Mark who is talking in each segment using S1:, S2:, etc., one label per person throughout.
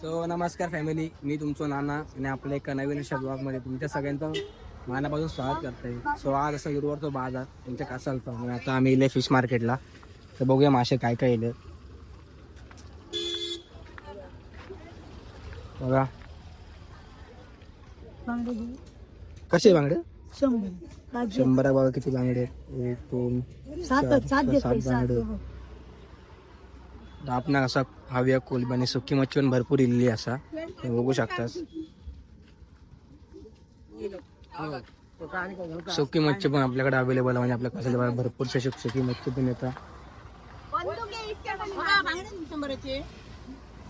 S1: So नमस्कार family मी तुमचं नाना आणि आपल्या एका नवीन अशा ब्लॉगमध्ये तुमच्या सगळ्यांचं मानापासून स्वागत करतोय. सो आज असं गुरुवारचा बाजार तुमच्या कासालचा. आणि आता आम्ही इले फिश मार्केटला तर बघूया मासे काय काय येले बघा. कसे बांगडे? शंभरा. बघा किती बांगडे. एक दोन सात बांगडे आपणाक असा हव्या कोलबी आणि सुकी मच्छी पण भरपूर इल्ली असा. हे बघू शकतास. हो. सुकी मच्छी पण आपल्याकडे अवेलेबल आहे. म्हणजे आपल्या कसं भरपूरशा सुकी मच्छी पण येतात.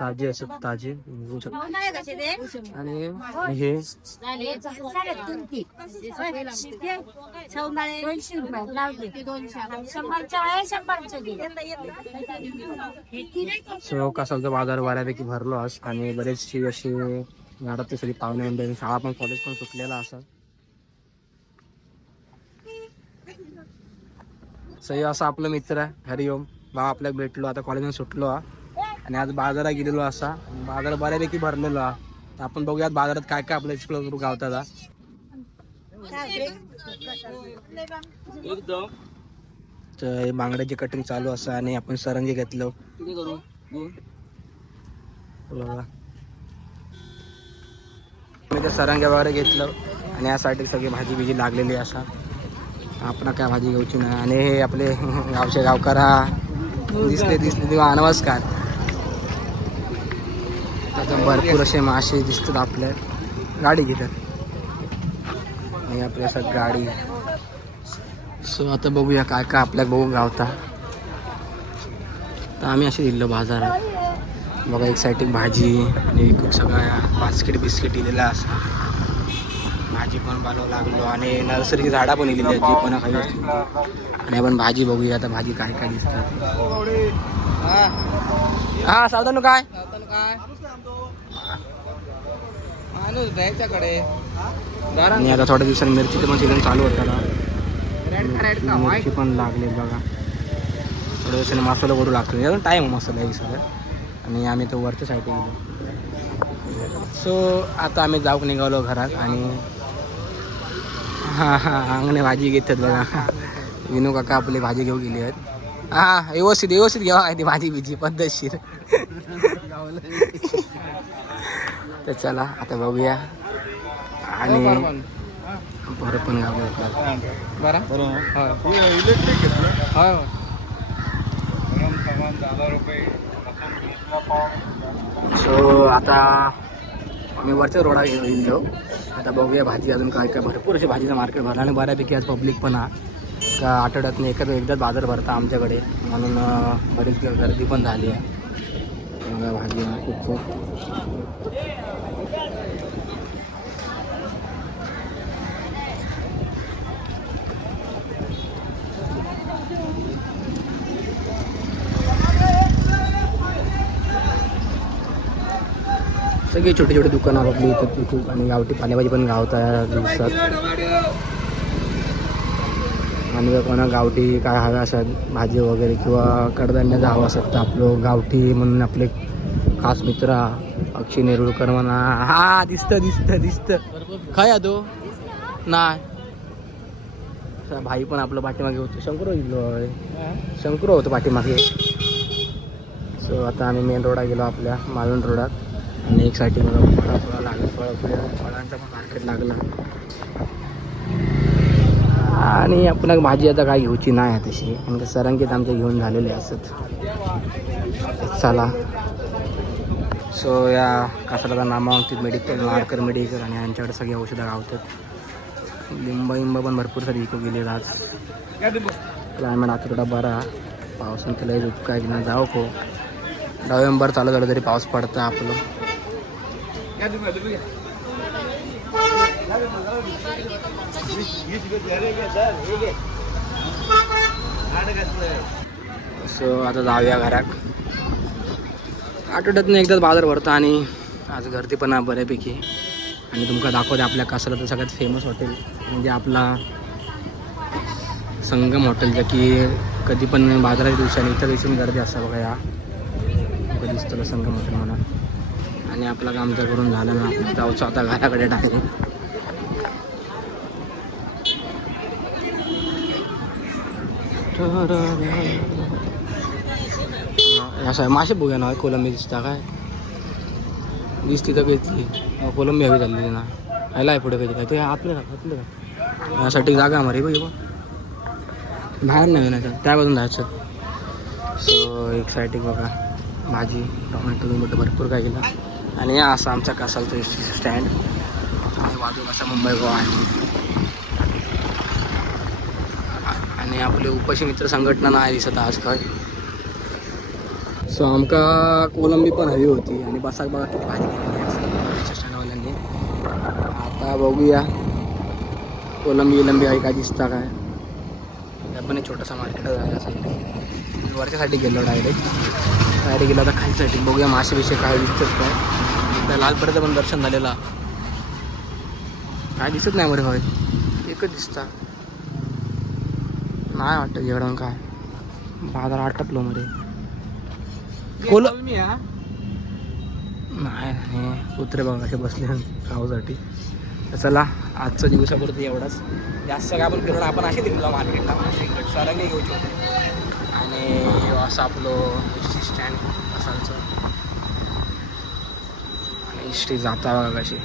S2: ताजे
S1: असे ताजे बघू शकता. आणि हे
S2: सौंदाळे दोनशे
S1: सो बाजार बऱ्यापैकी भरलो आज आणि बरेचशी अशी घरात सगळी पाहुणे मंडळी शाळा पण कॉलेज पण सुटलेला असं. सही असा आपला मित्र आहे. हरिओम. भाव आपल्याला भेटलो. आता कॉलेजमध्ये सुटलो हा. आणि आज बाजारात गेलेलो असा. बाजार बऱ्यापैकी भरलेलो. हा तर आपण बघूयात बाजारात काय काय आपल्या एक्सप्लोर गावतात. तर हे बांगड्याची कटिंग चालू असा आणि आपण सरंगी घेतलो. सरंग्या वगैरे घेतलं आणि यासाठी सगळी भाजी बिजी लागलेली असा आपण काय भाजी घेऊची नाही. आणि हे आपले गावचे गावकार हा दिसले दिसले. तेव्हा नमस्कार. आता भरपूर असे मासे दिसतात आपल्या. गाडी घेतात. आणि आपली असं गाडी. सो आता बघूया काय काय आपल्या बघू गावता. तर आम्ही असे दिलं बाजारात. बघा एक साईड एक भाजी आणि खूप सगळ्या बास्केट बिस्किट दिलेला असा. भाजी पण बनवावं लागलो आणि नर्सरीची झाडा पण दिलेली आहेत जी पण खाली. आणि आपण भाजी बघूया आता भाजी काय काय दिसतात. हा सावधान हो, काय? आणि आता थोड्या दिवसांनी मिरचीचं पण सीझन चालू होता ना. मिरची पण लागले बघा. थोड्या दिवसांनी मसाला करू लागतो अजून टाईम आहे मसाला हे सगळं. आणि आम्ही तो वरच्या साईडला गेलो. सो आता आम्ही जाऊक निघालो घरात आणि हां हां अंगणे भाजी घेतात बघा. विनू काका आपली भाजी घेऊ गेली आहेत हा व्यवस्थित व्यवस्थित घ्यावा काय ती भाजी बिजी पद्धतशीर. तर चला आता बघूया. आणि बरं पण गाव
S3: इलेक्ट्रिक घेतलं
S1: सो आता मी वरच्या रोडा येईल जाऊ. आता बघूया भाजी अजून काय काय भरपूर अशी भाजीचं मार्केट भरलं आणि बऱ्यापैकी आज पब्लिक पण हा. का आठवड्यातून एकदा एकदाच बाजार भरता आमच्याकडे. म्हणून बरीच गर्दी पण झाली आहे. बघा भाजी खूप खूप छोटे छोटे दुकानं आपली इथं खूप आणि गावठी पालेभाजी पण गावता या दिवसात. आणि जर कोणा गावठी काय हवं असतात भाजी वगैरे किंवा कडधान्याचा हवं असत तर आपलं गावठी म्हणून आपले खास मित्र अक्षय नेरुळकर म्हणा. हा दिसतं दिसतं दिसतं. काय तो नाही. असा भाई पण आपलं पाठीमागे होतो. शंकर शंकर होतो पाठीमागे. सो आता आम्ही मेन रोडा गेलो आपल्या मालवण रोडात. आणि एक साठी मला फळा फळा लागला फळ फळ. फळांचं पण मार्केट लागलं. आणि आपण भाजी आता काय घेऊची नाही आहे तशी. आणि सरंगीत आमच्या घेऊन झालेले असत. चला. सो या कसाला नामांकित मेडिकल मार्कर मेडिकल आणि यांच्याकडे सगळी औषधं गावतात. लिंब लिंब पण भरपूर सारी विकू गेले आज. क्लायमेट आता थोडा बरा. पावसान त्याला उपकाय काय ना जाऊ को नोव्हेंबर चालू झालं तरी पाऊस पडतं आपलं. सो आता जाऊया घरात. आठवड्यातून एकदाच बाजार भरतो आणि आज गर्दी पण आहे बऱ्यापैकी. आणि तुमका दाखवते आपल्या कासाला तर सगळ्यात फेमस हॉटेल म्हणजे आपला संगम हॉटेलचं की कधी पण बाजाराच्या दिवसाने इतर दिवशी गर्दी असता बघा या. कधी दिसतं संगम हॉटेल म्हणा आणि आपलं काम जर करून झालं ना आपण जाऊचं आता घराकडे टाकले असं आहे. मासे बघूया ना कोलंबी दिसता काय? दिसती तर घेतली अहो, कोलंबी हवी झाली ना. ह्याला आहे पुढे काही काय? ते आपलं का? आपलं का? यासाठी जागा मारे बघ बाहेर नाही ना त्या बाजून जायचं. सो एक साईड एक बघा. भाजी टोमॅटो बिमॅटो भरपूर काय केलं. आणि हा असा आमचा कसालचा स्टँड आणि बाजू असा मुंबई गोवा आहे. आणि आपले उपाशी मित्र संघटना नाही दिसत आज काय. सो आमका कोलंबी पण हवी होती आणि बसाक बघा किती भाजी केलेली आहे. आता बघूया. कोलंबी विलंबी आहे काय दिसता काय? त्या पण एक छोटासा मार्केट जायसाठी वरच्यासाठी गेलो डायरेक्ट डायरेक्ट गेलो आता खायसाठी बघूया मासे बिशे काय दिसतात काय. त्या लालपर्यंत पण दर्शन झालेला. काय दिसत नाही बरं होय एकच दिसता. नाही वाटतं जेवढं काय. बाजार आटपलो मध्ये. कोल नाही नाही. कुत्रे बघा कसे बसले खाऊसाठी तर चला आजचा दिवसापुरती एवढाच. जास्त काय आपण फिरवणार आपण असे दिलेला मार्केटला. सारंगी घेऊची होते. आणि असं आपलं स्टँड असायचं. आणि एस टी जाता बघा कशी.